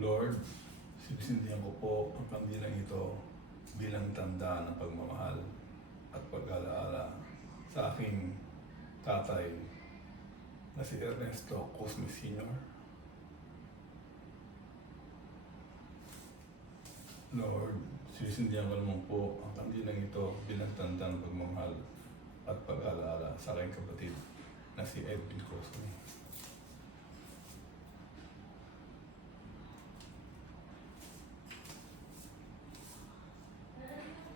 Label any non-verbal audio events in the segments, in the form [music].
Lord, sinisindihan ko po ang kandilang ito bilang tanda ng pagmamahal at pag-alaala sa aking tatay na si Ernesto Cosme Sr. Lord, sinisindihan ko naman po ang kandilang ito bilang tanda ng pagmamahal at pag-alaala sa aking kapatid na si Edwin Cosme.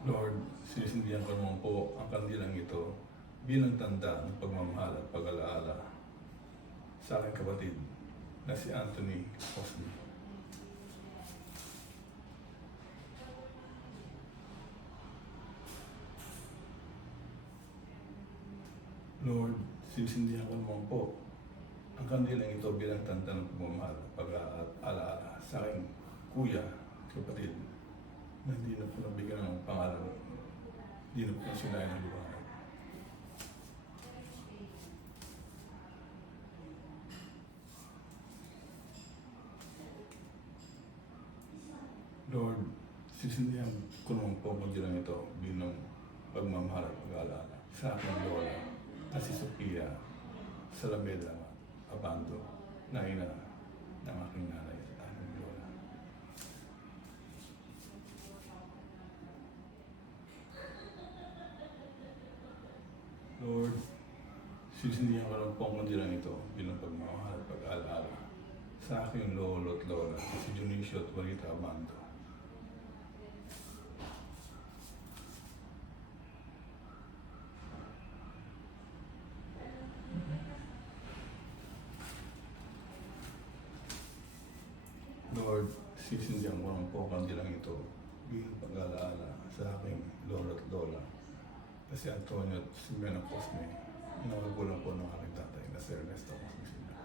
Lord, sinisindihan ko naman po ang kandilang ito bilang tanda ng pagmamahal at pag-alaala sa aking kapatid na si Anthony Cosme. Lord, sinisindihan ko naman po ang kandilang ito bilang tanda ng pagmamahal at pag-alaala sa aking kuya, kapatid, na hindi na po nabigyan ng pangalan, hindi na po sinayin ng liwanag. Lord, sisindihan ko naman po magdilang ito bilang pagmamahal at pag-aalala sa aking lola na si Sophia Salameda Abando na ina ng aking nanay at aking lola. Lord, sisindihan ko ang mandilang ito bilang pagmamahal at pag-aalala sa aking lolo at lola si Junicio at Juanita Abando. Lord, sisindihan ko ang kandilang ito bilang pag-alaala sa aking lolo at lola si Antonio at si Mena Cosme, na magulang po ng aking tatay na si Ernesto Cosme Sr.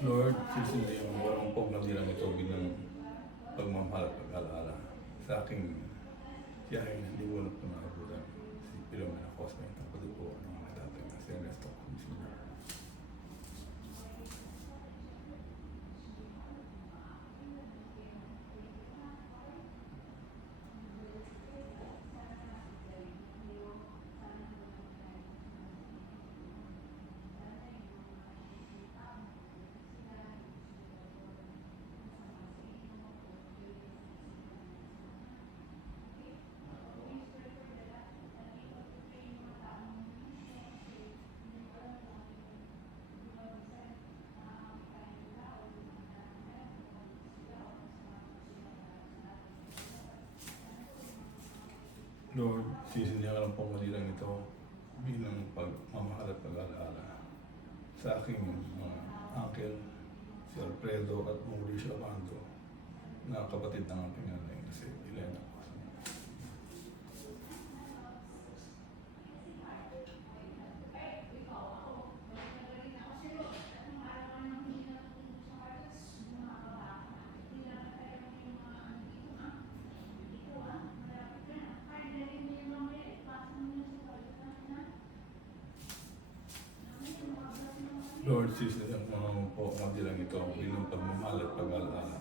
Lord, sisindihan ko lang po ang kandilang ito bilang pagmamahal at pag-alaala sa aking tiyahing hindi ko na po nakabutan si Pilomena Cosme, kapatid po ng mga tatay na Lord, sisindihan ka lang po malilang ito bilang pagmamahal at pag-alaala sa aking mga uncle, si Alfredo at Mauricio Abando, na kapatid ng aking nanay na si Elena Cosme. Lord, sisindihan ko naman po malilang ito bilang pagmamahal at pag-alaala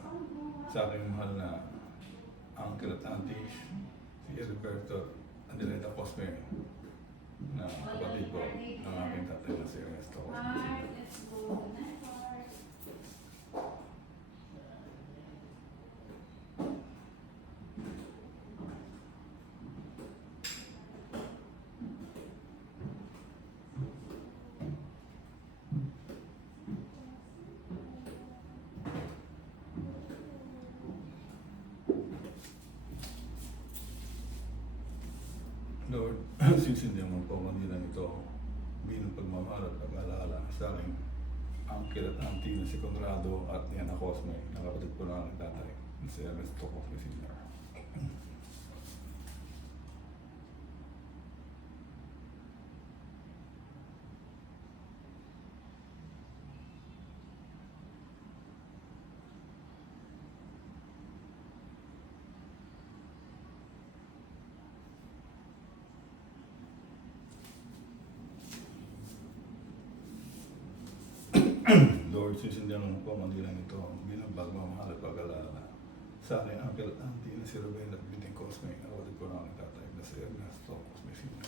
sa aking mahal na uncle at auntie, si Heriberto Adelita Cosme, na kapatid po ng aking tatay na si Ernesto Cosme. Lord, sisindihan mo po kanila nito bilang pagmamahal at pag-alaala sa aking uncle at auntie na si Conrado at ni Ana Cosme, na kapatid po ng aking tatay, si Ernesto Cosme Sr. Lord, sisindihan mo po ang mandilang ito bilang pagmamahal at pag-alala. Sa aking uncle at auntie na si Ruben at Biting Cosme, awatid ko ng aking tatay na si Ernesto Cosme Sr.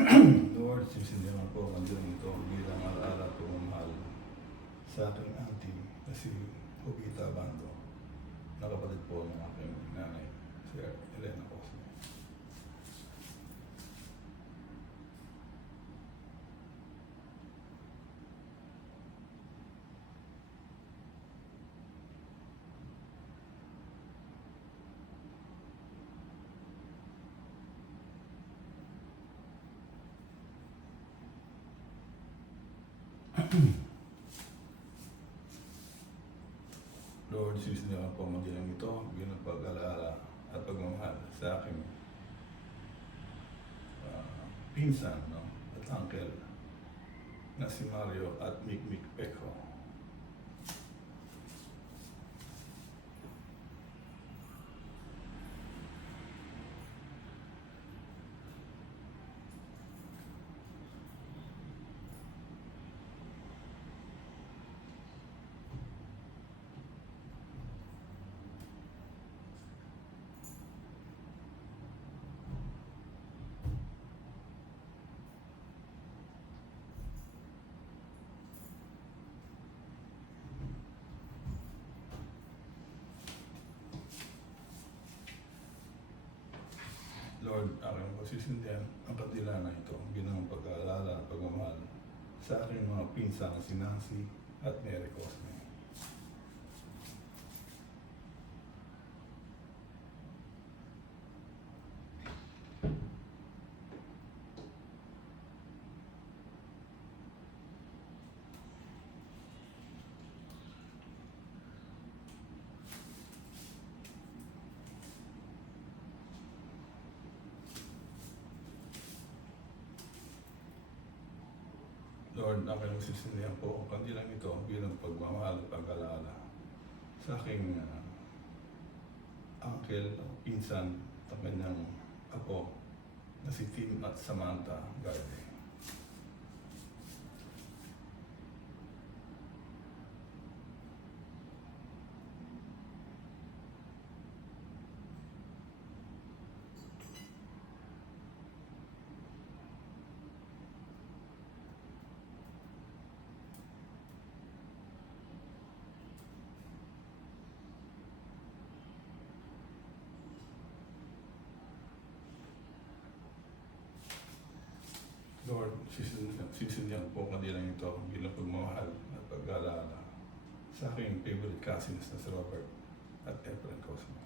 [clears throat] Lord, sisindihan mo po ang mandilang ito. Bilang alaala at pagmamahal sa aking auntie na si Hugita Bando, na kapatid po ng aking nanay, si Elena Cosme. [clears throat] Lord, sisindihan po ang mandilang ito bilang pag-alaala at pagmamahal sa aking ah, pinsan no? at uncle na si Mario at Mikmik Peko. Lord, aking pagsisindihan ang kandila na ito bilang pag-aalala at pagmamahal sa aking mga pinsan na si Nancy at Mary Cosme. Lord, aking sisindihan po ang kandilang ito bilang pagmamahal at pag-alaala sa aking ah, uncle, pinsan, at kanyang apo na si Tim at Samantha Garde. Sisindihan po ang kanilang ito bilang pagmamahal at pag-alala sa aking favorite cousins na si Robert at Efren Cosmo.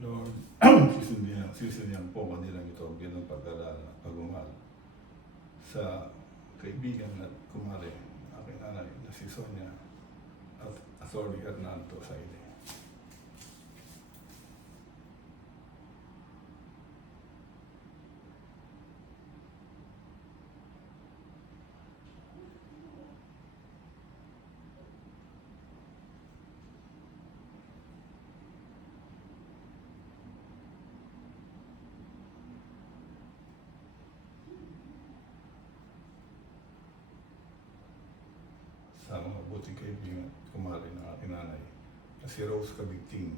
Lord, sisindihan, sisindihan po kanilang ito bilang pag-alala at pagmamahal sa kaibigan at kumare aking nanay na si Sonia at Atty. Hernando Saide. Sa mga buting kaibigan at kumare ng aking nanay na si Rose Cabigting.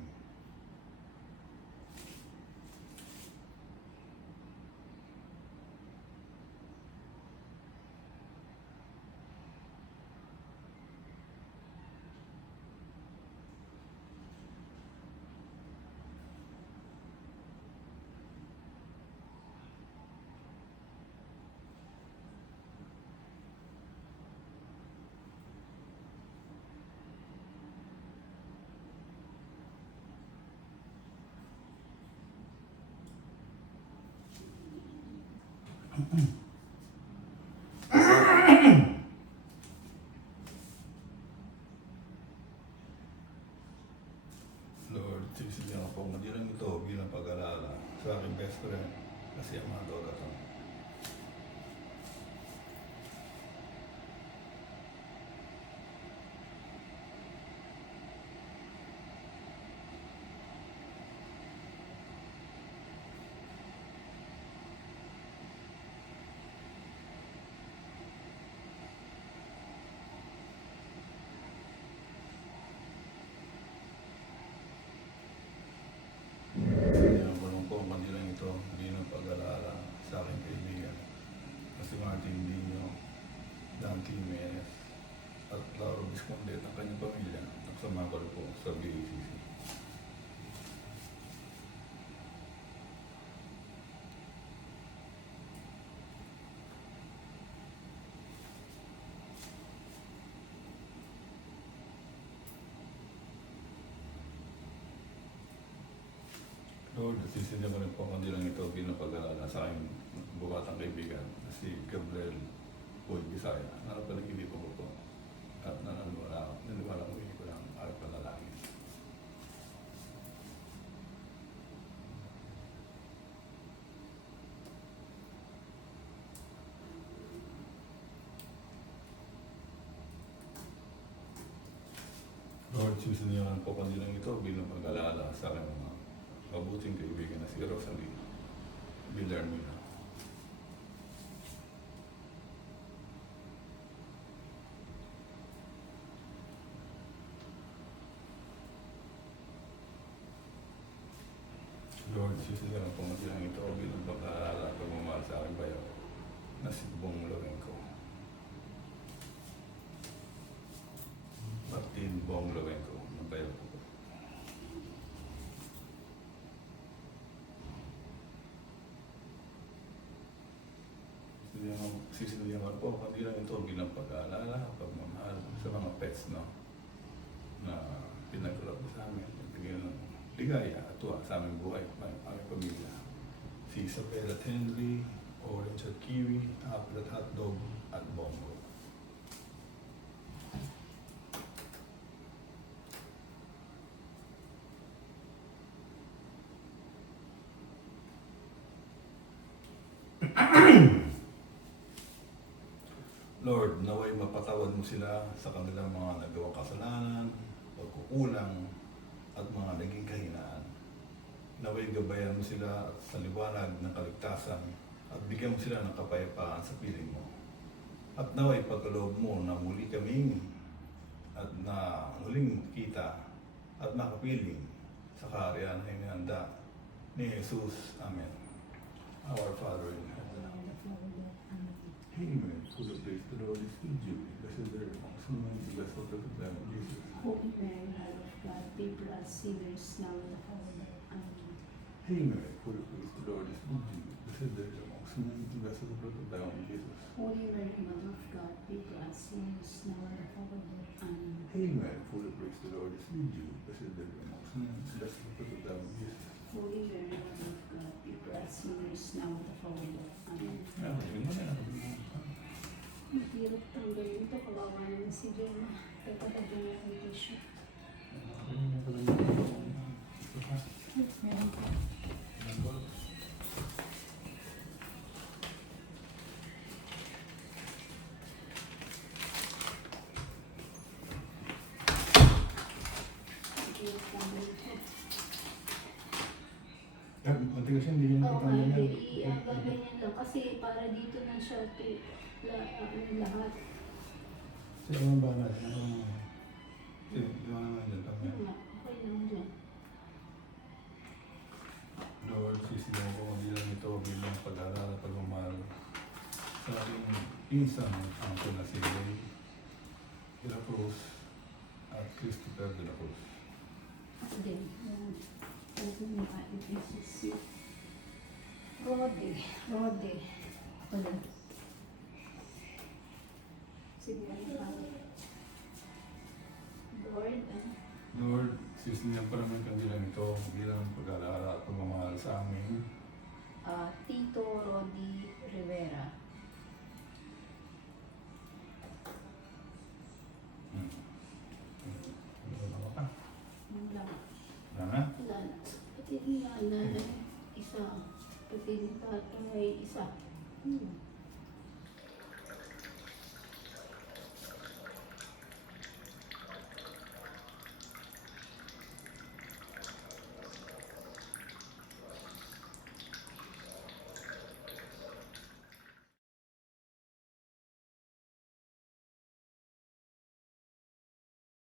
Lord, sisiyan ako po madilang ito bilang pag-alala sa aking best friend na si Amado Gaton. Sisiyan ko lang po madilang ito bilang pag-alala sa aking kaibigan na si Martin Dino, Dan Times, at Lauro Visconde at ang kanyang pamilya. Nagsama ko rin po sa BACC. Lord, sisindihan ko rin po ang lang ito bilang pag-alala sa aking bubatang kaibigan si Gabriel Boy Bisaya. Nakapanaginip ko po at nananiwala, nananiwala ko ko lang ang panalangin. Lord, sisindihan po ang lang ito bilang pag-alala sa aking mga mabuting kaibigan na si Rosalie Villarmina. Lord, sisiyan ko matilang ito bilang pag-aalala at pagmamahal sa aking bayaw na si Bong Lorenco. Martin Bong Lorenco, ng bayaw ko. Sisindihan ko po, hindi lang ito bilang pag-aalala, pagmamahal sa mga pets, no? Na pinagulap sa amin, ng ligaya at sa aming buhay, ang aming pamilya. Si Isabel at Henry, Orange at Kiwi, Apple at Hotdog, at Bongo. [clears throat] Lord, naway mapatawad mo sila sa kanilang mga nagawang kasalanan, pagkukulang, at mga naging kahinaan. Naway gabayan mo sila sa liwanag ng kaligtasan at bigyan mo sila ng kapayapaan sa piling mo. At naway pagkaloob mo na muli kaming at na muling kita at makapiling sa kaharian na inihanda ni Jesus. Amen. Our Father in heaven, Amen. For the place the Lord is with you. Blessed are you amongst women, blessed are the fruit of Jesus. Holy Mary, Mother of God, pray for us sinners now and at the hour of. Amen. Hail Mary, full of grace, the Lord is with you. Blessed are you amongst women, blessed is the fruit of thy womb, Jesus. Holy Mary, Mother of God, pray for us sinners now and at the hour of our death. Amen. Hail Mary, full of grace, the Lord is with you. Blessed are you amongst women, blessed is the fruit of thy womb, Jesus. Holy Mary, Mother of God, pray for us sinners now and at the hour of death. Amen. Mahirap tanggalin ito. Kawawa naman si Jane. Pagkatagin niya ang tissue. Meron pa. Thank you. Ito. Ang tigas yan, hindi niya Oo, hindi. yan. Ang gaganyan lang. Kasi para dito na siya to, la, ano, lahat. Sa ibang banat. ano, Sino? Di ba naman dyan? Tama yan. Nga, okay lang dyan. Lord, sisigaw ko ang bilang ito bilang pag-aalala at pagmamahal sa aking pinsan ang na si Ray de la Cruz at Christopher de la Cruz. Ako din. Yan. Ano Rode. Rode. Wala. Sige, ano pa? Lord, ah. Lord, sisigaw pa naman ang bilang ito bilang pag-aalala at pagmamahal sa amin. Ah, Tito Rodi Rivera. Nanay, isa. Pati ni tatay, isa. Hmm.